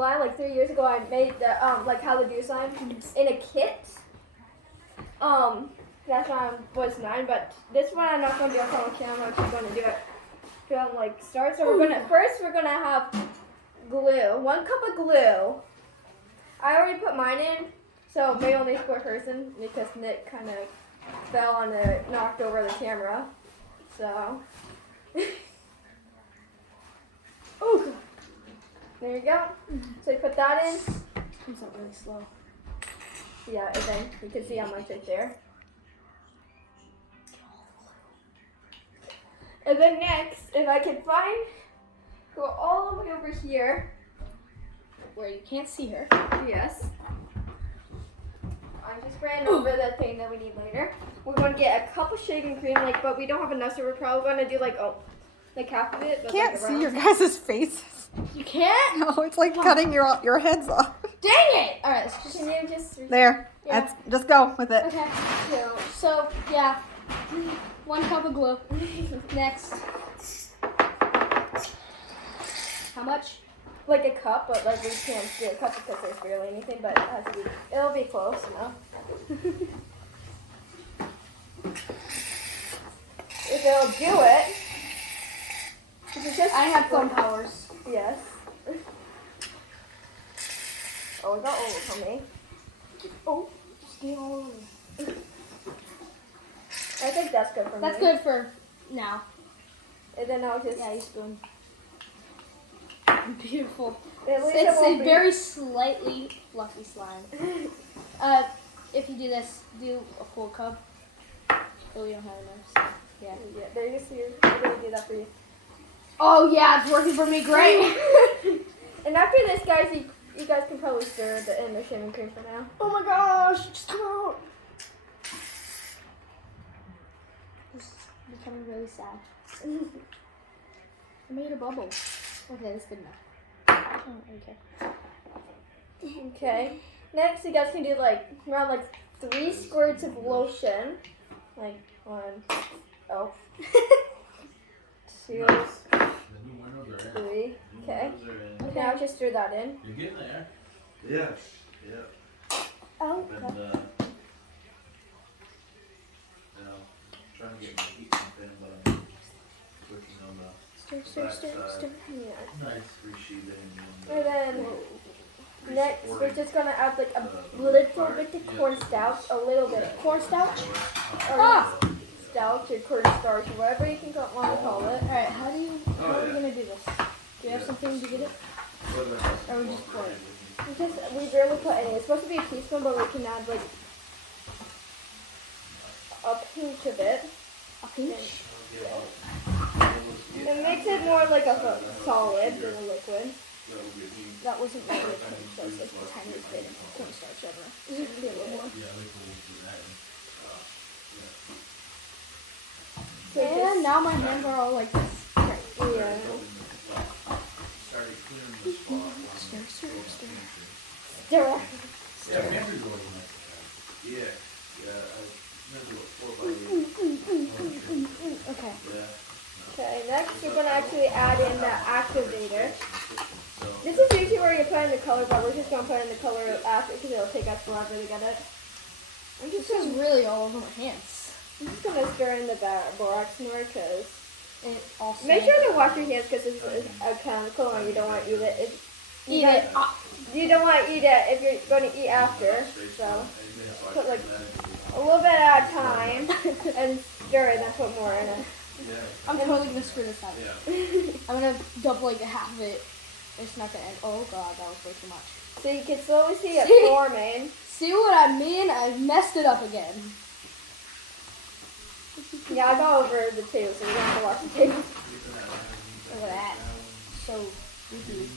slime like 3 years ago. I made the like how to do slime in a kit. That's when I was 9, but this one I'm not gonna do it on camera. I'm just gonna do it from like start. So we're gonna have glue. 1 cup of glue. I already put mine in, so maybe only for a person because Nick kind of fell on it, knocked over the camera. So. Oh. There you go. So you put that in. Comes out really slow. Yeah, and then you can see how much it's there. And then next, if I can find, go all the way over here. Where you can't see her. Yes. I just ran over the thing that we need later. We're going to get a cup of shaving cream, but we don't have enough, so we're probably going to do like half of it. But Can't see your guys' faces. You can't? No, it's like cutting your heads off. Dang it! All right, let's Can you just There. Yeah. That's just go with it. Okay. So yeah, 1 cup of glue. Next. How much? like a cup, but like we can't do a cup because there's barely anything, but it has to be, it'll be close enough. If it'll do it. I have thumb powers. Yes. Oh, it got all over me. Oh, just get all over. I think that's good for me. That's good for now. And then I'll just... Yeah, you spoon. Beautiful. At least It's it won't a be... very slightly fluffy slime. If you do this, do a full cup. Oh, we don't have enough. So, yeah. Yeah, there you see. I'm going to do that for you. Oh, yeah, it's working for me great. And after this, guys, you guys can probably stir in the shaving cream for now. Oh my gosh, just come out. This is becoming really sad. I made a bubble. Okay, that's good enough. Oh, okay. Okay. Next, you guys can do around 3 squirts of lotion. 1, 2, 3. Okay. Now just stir that in. You're getting there. Yes. Yeah. Oh, And, okay. trying to get my heat pump in, but I'm working on the Stir. Yeah. nice resheathing. And then next, we're just gonna add a little bit of cornstarch, a little bit of Cornstarch? or starch or cornstarch, whatever you can want to call it. Alright, how are we gonna do this? Do you have something to get it? Or we just pour it? Because we barely put any. It's supposed to be a teaspoon, but we can add a pinch of it. A pinch? It makes it more like a solid than a liquid. That wasn't really a pinch, that was like the tiniest bit of cornstarch ever. This is a little more. So And now my hands are all like this. yeah. Started clearing the spot. Stir. Stir. Yeah, Andrew's always nice. Yeah. I remember what 4x8. Okay. Yeah. Okay, next we're going to actually add in the activator. This is usually where you put in the color, but we're just going to put in the color after because it'll take us forever to get it. This is really all over my hands. I'm just going to stir in the borax more because... And also Make sure to wash your hands because it's a chemical and you don't want to eat it. eat it. You don't want to eat it if you're going to eat after. So put a little bit at a time and stir it and then put more in it. I'm totally gonna screw this up. I'm gonna dump like half of it. It's not gonna end. Oh god, that was way too much. So you can slowly see it See? forming. See what I mean? I messed it up again. Yeah, I got over the table, so we don't have to wash the table. Look at that. So easy.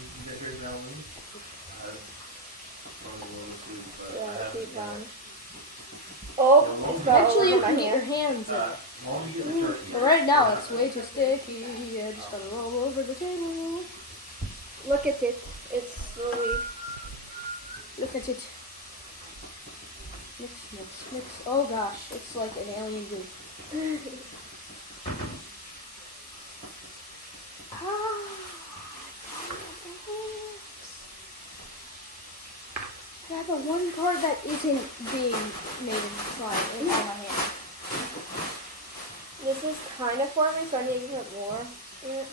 Yeah, keep on. Oh, it's got Eventually you over my can get your hand. hands in. But right now it's way too sticky. I just gotta roll over the table. Look at it. It's slowly. Look at it. Mix. Oh gosh, it's like an alien goop. Yeah, the one part that isn't being made in slime is on my hand. This is kind of forming, so I need to put more in it.